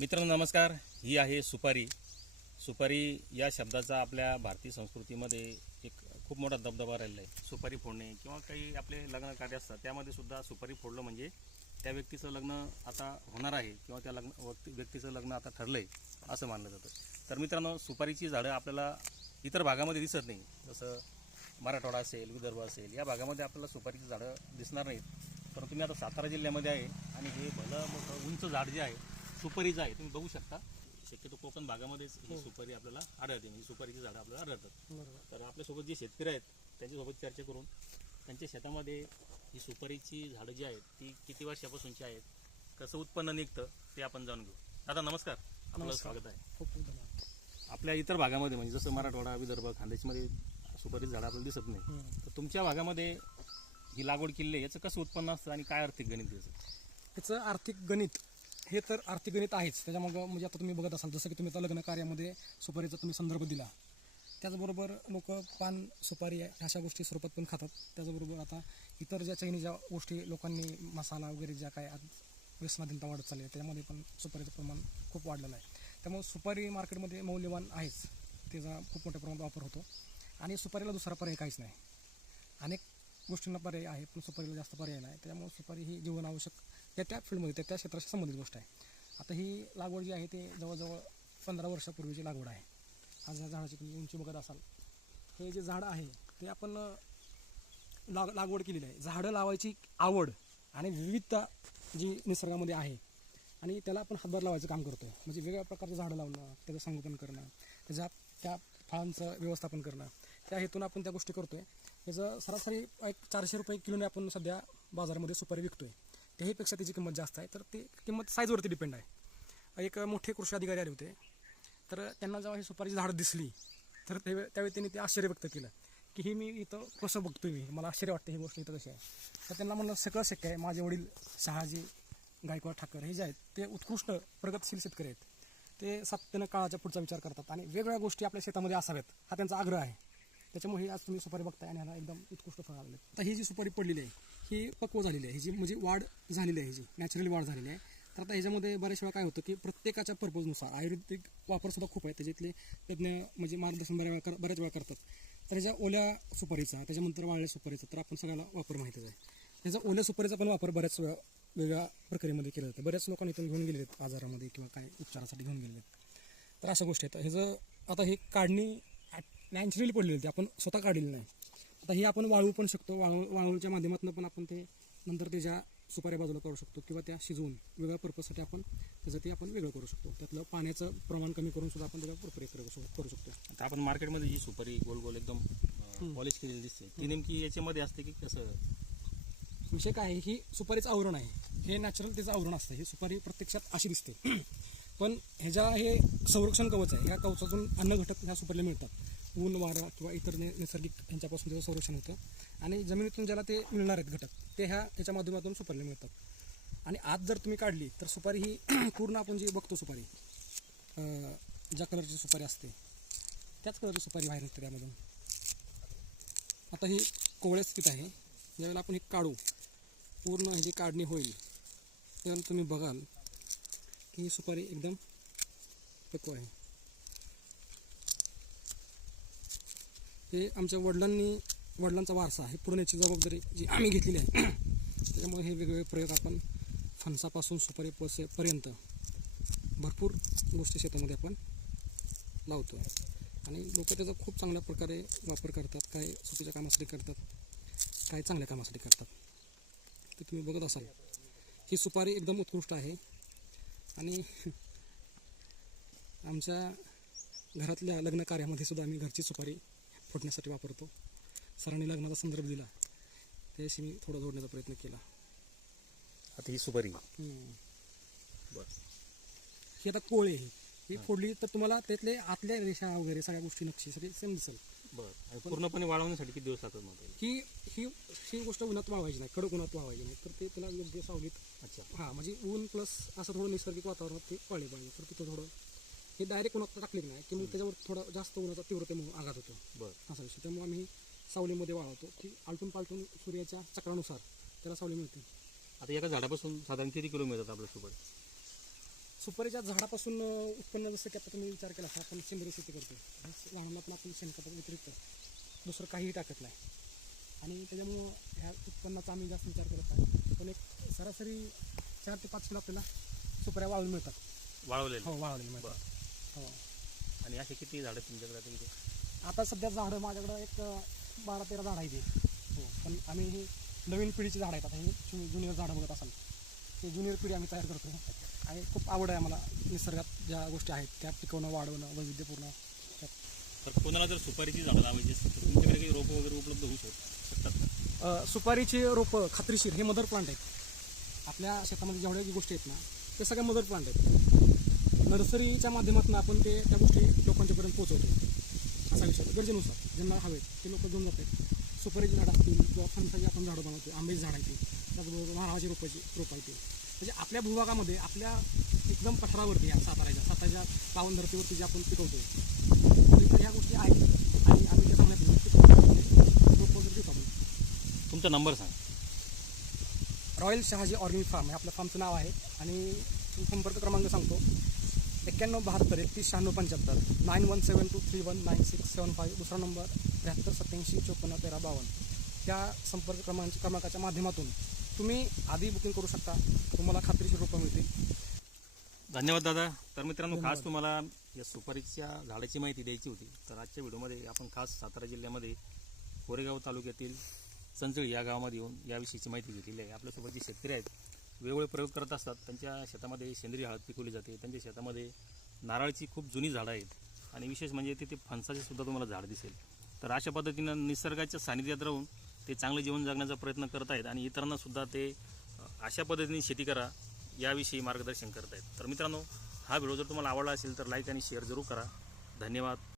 मित्रांनो नमस्कार. ही आहे सुपारी. सुपारी या शब्दाचा आपल्या भारतीय संस्कृतीमध्ये एक खूप मोठा दबदबा राहिला आहे. सुपारी फोडणे किंवा काही आपले लग्न कार्य असतात त्यामध्ये सुद्धा सुपारी फोडलं म्हणजे त्या व्यक्तीचं लग्न आता होणार आहे किंवा त्या लग्न व्यक्तीचं लग्न आता ठरलं आहे असं मानलं जातं. तर मित्रांनो सुपारीची झाडं आपल्याला इतर भागामध्ये दिसत नाही. जसं मराठवाडा असेल विदर्भ असेल या भागामध्ये आपल्याला सुपारीची झाडं दिसणार नाहीत. परंतु मी आता सातारा जिल्ह्यामध्ये आहे आणि हे भलं मोठं उंच झाड जे आहे सुपारीचं आहे तुम्ही बघू शकता. शक्यतो कोकण भागामध्येच ही सुपारी आपल्याला आढळते म्हणजे सुपारीची झाडं आपल्याला आढळतात. तर आपल्यासोबत जे शेतकरी आहेत त्यांच्यासोबत चर्चा करून त्यांच्या शेतामध्ये ही सुपारीची झाडं जी आहेत ती किती वर्षापासूनची आहेत कसं उत्पन्न निघतं ते आपण जाणून घेऊ. दादा नमस्कार. आपलं. स्वागत आहे. आपल्या इतर भागामध्ये म्हणजे जसं मराठवाडा विदर्भ खानदेशमध्ये सुपारीची झाडं आपल्याला दिसत नाही. तर तुमच्या भागामध्ये ही लागवड केली आहे याचं कसं उत्पन्न असतं आणि काय आर्थिक गणित त्याचं याचं आर्थिक गणित हे तर आर्थिक गणित आहेच. त्याच्यामुळं म्हणजे आता तुम्ही बघत असाल जसं की तुम्ही आता लग्न कार्यामध्ये सुपारीचा तुम्ही संदर्भ दिला. त्याचबरोबर लोक पान सुपारी आहे अशा गोष्टी स्वरूपात पण खातात. त्याचबरोबर आता इतर ज्या चैनी ज्या गोष्टी लोकांनी मसाला वगैरे ज्या काय व्यसनाधीनता वाढत चालली आहे त्यामध्ये पण सुपारीचं प्रमाण खूप वाढलेलं आहे. त्यामुळे सुपारी मार्केटमध्ये मौल्यवान आहेच. त्याचा खूप मोठ्या प्रमाणात वापर होतो. आणि सुपारीला दुसरा पर्याय काहीच नाही. अनेक गोष्टींना पर्याय आहे पण सुपारीला जास्त पर्याय नाही. त्यामुळे सुपारी ही जीवनावश्यक त्या त्या फील्डमध्ये त्या त्या क्षेत्राशी संबंधित गोष्ट आहे. आता ही लागवड जी आहे ते जवळजवळ पंधरा वर्षापूर्वीची लागवड आहे. आज या झाडाची तुम्ही उंची बघत असाल. हे जे झाड आहे ते आपण लाग लागवड केलेली आहे. झाडं लावायची आवड आणि विविधता जी निसर्गामध्ये आहे आणि त्याला आपण हातभार लावायचं काम करतो. म्हणजे वेगळ्या प्रकारचे झाडं लावणं त्याचं संगोपन करणं त्याच्या त्या फळांचं व्यवस्थापन करणं. त्या हेतून आपण त्या गोष्टी करतो आहे याचं सरासरी एक चारशे रुपये किलोने आपण सध्या बाजारामध्ये सुपारी विकतो आहे त्याहीपेक्षा त्याची किंमत जास्त आहे. तर ती किंमत साईजवरती डिपेंड आहे. एक मोठे कृषी अधिकारी आले होते. तर त्यांना जेव्हा ही सुपारीची झाडं दिसली तर ते त्यावेळी त्यांनी ते आश्चर्य व्यक्त केलं की ही मी इथं कसं बघतो मी? मला आश्चर्य वाटतं ही गोष्ट इथं कशी आहे. तर त्यांना म्हणलं सगळं शक्य आहे. माझे वडील शहाजी गायकवाड ठाकर हे जे आहेत ते उत्कृष्ट प्रगतशील शेतकरी आहेत. ते सातत्यानं काळाच्या पुढचा विचार करतात आणि वेगवेगळ्या गोष्टी आपल्या शेतामध्ये असाव्यात. हा त्यांचा आग्रह आहे. त्याच्यामुळे आज तुम्ही सुपारी बघताय आणि ह्याला एकदम उत्कृष्ट फळ आलेलं तर ही जी सुपारी पडलेली आहे ही पक्व झालेली आहे. ही जी म्हणजे वाढ झालेली आहे ही जी नॅचरली वाढ झालेली आहे. तर आता ह्याच्यामध्ये बऱ्याच वेळा काय होतं की प्रत्येकाच्या पर्पजनुसार आयुर्वेदिक वापरसुद्धा खूप आहे. त्याच्यातले तज्ज्ञ म्हणजे मार्गदर्शन बऱ्याच वेळा कर बऱ्याच वेळा करतात. तर ह्याच्या ओल्या सुपारीचा त्याच्यानंतर वाळल्या सुपारीचा तर आपण सगळ्याला वापर माहितीच आहे. त्याचा ओल्या सुपारीचा पण वापर बऱ्याच वेळा वेगळ्या प्रक्रियेमध्ये केला जातो. बऱ्याच लोकांनी इथून घेऊन गेले आहेत बाजारामध्ये किंवा काय उपचारासाठी घेऊन गेलेले आहेत तर अशा गोष्टी आहेत. ह्याचं आता हे काढणी नॅचरली पडलेली होती. आपण स्वतः काढलेली नाही. आता ही आपण वाळवू पण शकतो वाळू वाळूच्या माध्यमातून पण आपण ते नंतर त्याच्या सुपाऱ्या बाजूला करू शकतो किंवा त्या शिजवून वेगळ्या पर्पजसाठी आपण त्याचं ते आपण वेगळं करू शकतो. त्यातलं पाण्याचं प्रमाण कमी करून सुद्धा आपण त्याचा प्रक्रिया करू करू शकतो. आता आपण मार्केटमध्ये जी सुपारी गोल गोल एकदम पॉलिश केलेली दिसते ती नेमकी याच्यामध्ये असते की कसं? विषय काय आहे की सुपारीचं आवरण आहे. हे नॅचरल त्याचं आवरण असतं. ही सुपारी प्रत्यक्षात अशी दिसते. पण ह्याच्या हे संरक्षण कवच आहे. ह्या कवचातून अन्न घटक ह्या सुपारीला मिळतात. ऊन वारा किंवा इतर नैसर्गिक यांच्यापासून त्याचं संरक्षण होतं. आणि जमिनीतून ज्याला ते मिळणार आहेत घटक ते ह्या त्याच्या माध्यमातून सुपारीला मिळतात. आणि आज जर तुम्ही काढली तर सुपारी ही पूर्ण आपण जी बघतो सुपारी ज्या कलरची सुपारी असते त्याच कलरची सुपारी बाहेर निघते त्यामधून. आता ही कोवळ्या स्थित आहे. ज्यावेळेला आपण ही काढू पूर्ण ह्याची काढणी होईल. त्यावेळेला तुम्ही बघाल की ही सुपारी एकदम पक्व आहे. हे आमच्या वडिलांनी वडिलांचा वारसा आहे पुरण्याची जबाबदारी जी आम्ही घेतलेली आहे. त्याच्यामुळे हे वेगवेगळे प्रयोग आपण फणसापासून सुपारी पोसेपर्यंत भरपूर गोष्टी शेतामध्ये आपण लावतो आणि लोक त्याचा खूप चांगल्या प्रकारे वापर करतात काय चुकीच्या कामासाठी करतात काय चांगल्या कामासाठी करतात. ते तुम्ही बघत असाल. ही सुपारी एकदम उत्कृष्ट आहे. आणि आमच्या घरातल्या लग्न कार्यामध्ये सुद्धा आम्ही घरची सुपारी फोडण्यासाठी वापरतो. सरांनी लग्नाचा संदर्भ दिला. त्याशी मी थोडा जोडण्याचा प्रयत्न केला. आता ही सुपारी. बरं. ही आता कोळे आहे. ही फोडली तर तुम्हाला त्यातले आतल्या रेषा वगैरे सगळ्या गोष्टी नक्षी सगळी सेम दिसेल. बरं. पूर्णपणे वाळवण्यासाठी किती दिवस लागतात मग ही ही ही गोष्ट उन्हात वाळवायची नाही. कडक उन्हात वाळवायची नाही. तर ते त्याला योग्य सावलीत अच्छा. हां म्हणजे ऊन प्लस असं थोडं नैसर्गिक वातावरणात ते वाळले पाहिजे तर तिथं थोडं हे डायरेक्ट उन्हात टाकले नाही. की मग त्याच्यावर थोडं जास्त उन्हाचा तीव्रतेमुळे आघात होतो. बरं. असा विषय. त्यामुळे आम्ही सावलीमध्ये वाळवतो की आलटून पालटून सूर्याच्या चक्रानुसार त्याला सावली मिळते. आता एका झाडापासून साधारण किती किलो मिळतात आपल्या सुपारी? सुपारीच्या झाडापासून उत्पन्न जसं की आता तुम्ही विचार केला असा आपण सेंद्रिय शेती करतो झाडांना पण आपण शेणखत व्यतिरिक्त दुसरं काहीही टाकत नाही. आणि त्याच्यामुळं ह्या उत्पन्नाचा आम्ही जास्त विचार करत नाही. पण एक सरासरी चार ते पाच किलो आपल्याला सुपाऱ्या वाळून मिळतात. वाळवलेलं हो वाळवलेल्या मिळतात. हो. आणि असे किती झाडं तुमच्याकडे आता इथे? आता सध्या झाडं माझ्याकडं एक अं, बारा तेरा झाडं आहेत हे. हो. पण आम्ही ही नवीन पिढीची झाडं आहेत. आता हे ज्युनियर झाडं बघत असाल ते ज्युनियर पिढी आम्ही तयार करतो आणि खूप आवड आहे आम्हाला निसर्गात ज्या गोष्टी आहेत त्या टिकवणं वाढवणं वैविध्यपूर्ण. तर कोणाला जर सुपारीची झाडं लावायची असतील तर तुमच्याकडे काही रोपं वगैरे उपलब्ध होऊ शक- शकतात का? अ, सुपारीची रोपं खात्रीशीर हे मदर प्लांट आहेत. आपल्या शेतामध्ये जेवढ्या गोष्टी आहेत ना ते सगळ्या मदर प्लांट आहेत. नर्सरीच्या माध्यमातून आपण ते त्या गोष्टी लोकांच्यापर्यंत पोहोचवतो. असा विषय गरजेनुसार ज्यांना हवेत ते लोक घेऊन जातात. सुपारीची झाडं असतील किंवा फणसाची आपण झाडं बनवतो आंब्याची झाडं आहेत. त्याचबरोबर नारळाची रोपाची रोपं आहेत. म्हणजे आपल्या भूभागामध्ये आपल्या एकदम पठारावरती या साताऱ्याच्या साताऱ्याच्या पावन धर्तीवरती जे आपण पिकवतो तर ह्या गोष्टी आहेत. आणि आम्ही त्या चांगल्या रोप वगैरे देतो आपण? तुमचा नंबर सांग. रॉयल शहाजी ऑर्गॅनिक फार्म हे आपल्या फार्मचं नाव आहे. आणि संपर्क क्रमांक सांगतो. एक्क्याण्णव बहात्तर एकतीस शहाण्णव पंच्याहत्तर nine one seven two three one nine six seven five दुसरा नंबर त्र्याहत्तर सत्याऐंशी चोपन्न तेरा बावन्न. त्या संपर्क क्रमांक क्रमांकाच्या माध्यमातून तुम्ही आधी बुकिंग करू शकता. तुम्हाला खात्रीशीर रोपं मिळतील. धन्यवाद दादा. तर मित्रांनो खास तुम्हाला या सुपारीच्या झाडाची माहिती द्यायची होती. तर आजच्या व्हिडिओमध्ये आपण खास सातारा जिल्ह्यामध्ये कोरेगाव तालुक्यातील चंचळी या गावामध्ये येऊन याविषयीची माहिती घेतलेली आहे. आपल्यासोबत जे शेतकरी आहेत वेगवेगळे प्रयोग करत असतात. त्यांच्या शेतामध्ये सेंद्रिय हळद पिकवली जाते. त्यांच्या शेतामध्ये नारळाची खूप जुनी झाडं आहेत. आणि विशेष म्हणजे तिथे फणसाचे सुद्धा तुम्हाला झाड दिसेल. तर अशा पद्धतीनं निसर्गाच्या सानिध्यात राहून ते चांगले जीवन जगण्याचा प्रयत्न करत आहेत आणि इतरांना सुद्धा ते अशा पद्धतीने शेती करा याविषयी मार्गदर्शन करत आहेत. तर मित्रांनो हा व्हिडिओ जर तुम्हाला आवडला असेल तर लाईक आणि शेअर जरूर करा. धन्यवाद.